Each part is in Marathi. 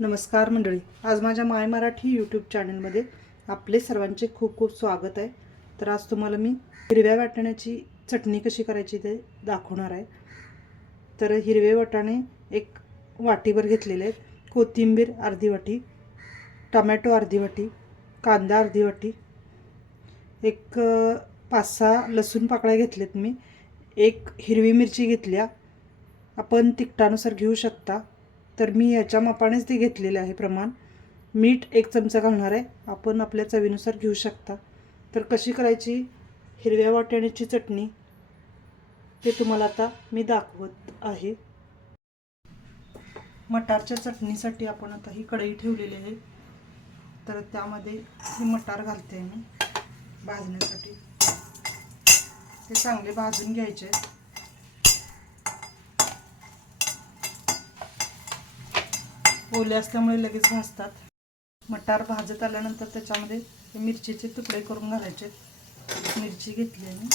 नमस्कार मंडळी. आज माझ्या माय मराठी यूट्यूब चॅनलमध्ये आपले सर्वांचे खूप खूप स्वागत आहे. तर आज तुम्हाला मी हिरव्या वाटाण्याची चटणी कशी करायची ते दाखवणार आहे. तर हिरवे वाटाणे एक वाटीभर घेतलेले आहेत. कोथिंबीर अर्धी वाटी टमॅटो अर्धी वाटी कांदा अर्धी वाटी एक पाच सहा लसूण पाकळ्या घेतलेत मी. एक हिरवी मिरची घेतल्या. आपण तिखटानुसार घेऊ शकता. तर मी याच्या मापानेच ते घेतलेले आहे प्रमाण. मीठ एक चमचा घालणार आहे. आपण आपल्या चवीनुसार घेऊ शकता. तर कशी करायची? हिरव्या वाटाण्याची चटणी. ते तुम्हाला आता मी दाखवत आहे. मटारच्या चटणीसाठी आपण आता ही कढई ठेवलेली आहे. तर त्यामध्ये ही मटार घालते मी भाजण्यासाठी. ते चांगले भाजून घ्यायचे. आहेत ओले असल्यामुळे लगेच भाजतात. मटार भाजत आल्यानंतर त्याच्यामध्ये मिरचीचे तुकडे करून घालायचे. मिरची घेतली आहे मी.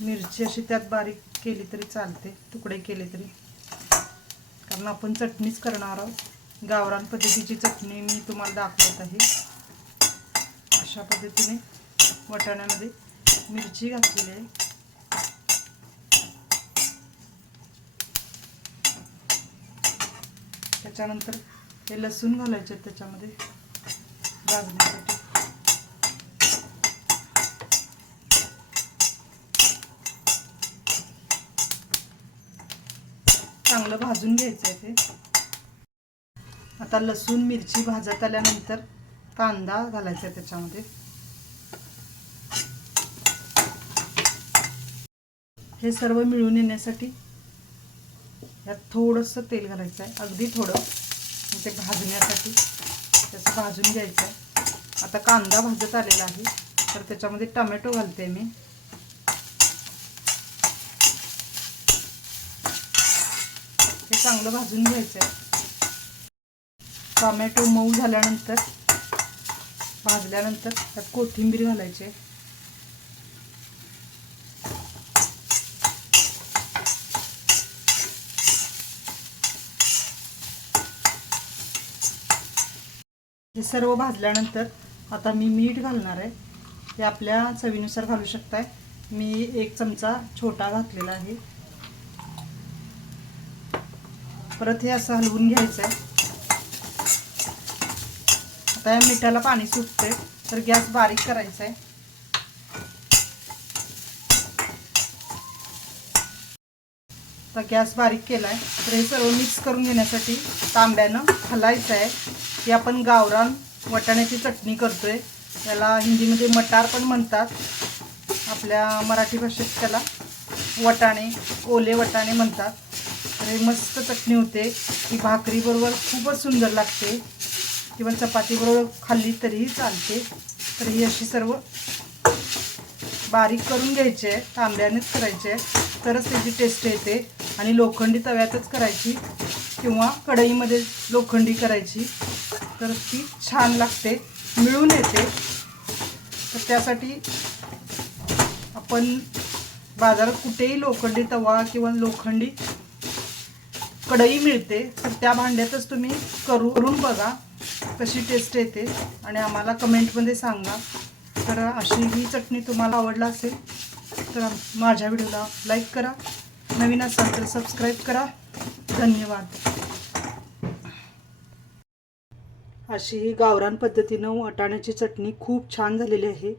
मिरची अशी त्यात बारीक केली तरी चालते तुकडे केले तरी. कारण आपण चटणीच करणार आहोत. गावरान पद्धतीची चटणी मी तुम्हाला दाखवत आहे. अशा पद्धतीने वाटाण्यामध्ये मिरची घातलेली आहे. त्याच्यानंतर हे लसूण घालायचे त्याच्यामध्ये भाजण्यासाठी. चांगलं भाजून घ्यायचं आहे ते. आता लसूण मिरची भाजत आल्यानंतर कांदा घालायचा आहे त्याच्यामध्ये. हे सर्व मिळून येण्यासाठी यात थोडंसं तेल घालायचं आहे अगदी थोडं. ते भाजण्यासाठी त्याचं भाजून घ्यायचं आहे आता कांदा भाजत आलेला आहे तर त्याच्यामध्ये टमॅटो घालते मी. हे चांगलं भाजून घ्यायचं आहे टमॅटो मऊ झाल्यानंतर भाजल्यानंतर त्यात कोथिंबीर घालायची. आहे हे सर्व भाजल्यानंतर आता मी मीठ घालणार आहे. ते आपल्या चवीनुसार घालू शकताय. मी एक चमचा छोटा घातलेला आहे. परत हे असं हलवून घ्यायचं आहे आता या मिठाला पाणी सुटते तर गॅस बारीक करायचा आहे तर गॅस बारीक केला आहे तर हे सर्व मिक्स करून घेण्यासाठी तांब्यानं हलायचं आहे ही आपण गावरान वाटाण्याची चटणी करतोय. याला हिंदीमध्ये मटार पण म्हणतात. आपल्या मराठी भाषेत त्याला वटाणे ओले वटाणे म्हणतात. तर हे मस्त चटणी होते. ही भाकरीबरोबर खूपच सुंदर लागते. किंवा चपातीबरोबर खाल्ली तरीही चालते. तर ही अशी सर्व बारीक करून घ्यायची आहे. तांब्यानेच करायची आहे. तरच त्याची टेस्ट येते. आणि लोखंडी तव्यातच करायची. किंवा कढईमध्ये लोखंडी करायची तर ती छान लागते मिळून येते. तर त्यासाठी आपण बाजारात कुठेही लोखंडी तवा किंवा लोखंडी कढई मिळते तर त्या भांड्यातच तुम्ही करू करून बघा कशी टेस्ट येते आणि आम्हाला कमेंटमध्ये सांगा. तर अशी ही चटणी तुम्हाला आवडला असेल तर माझ्या व्हिडिओला लाईक करा. नवीन असाल तर सबस्क्राईब करा. धन्यवाद. अशी ही गावरान पद्धतीनं वाटाण्याची चटणी खूप छान झालेली आहे.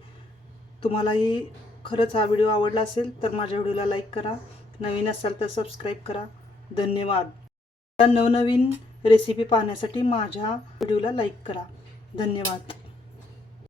तुम्हालाही खरंच हा व्हिडिओ आवडला असेल तर माझ्या व्हिडिओला लाईक करा. नवीन असाल तर सबस्क्राईब करा. धन्यवाद. नवनवीन रेसिपी पाहण्यासाठी माझ्या व्हिडिओला लाईक करा. धन्यवाद.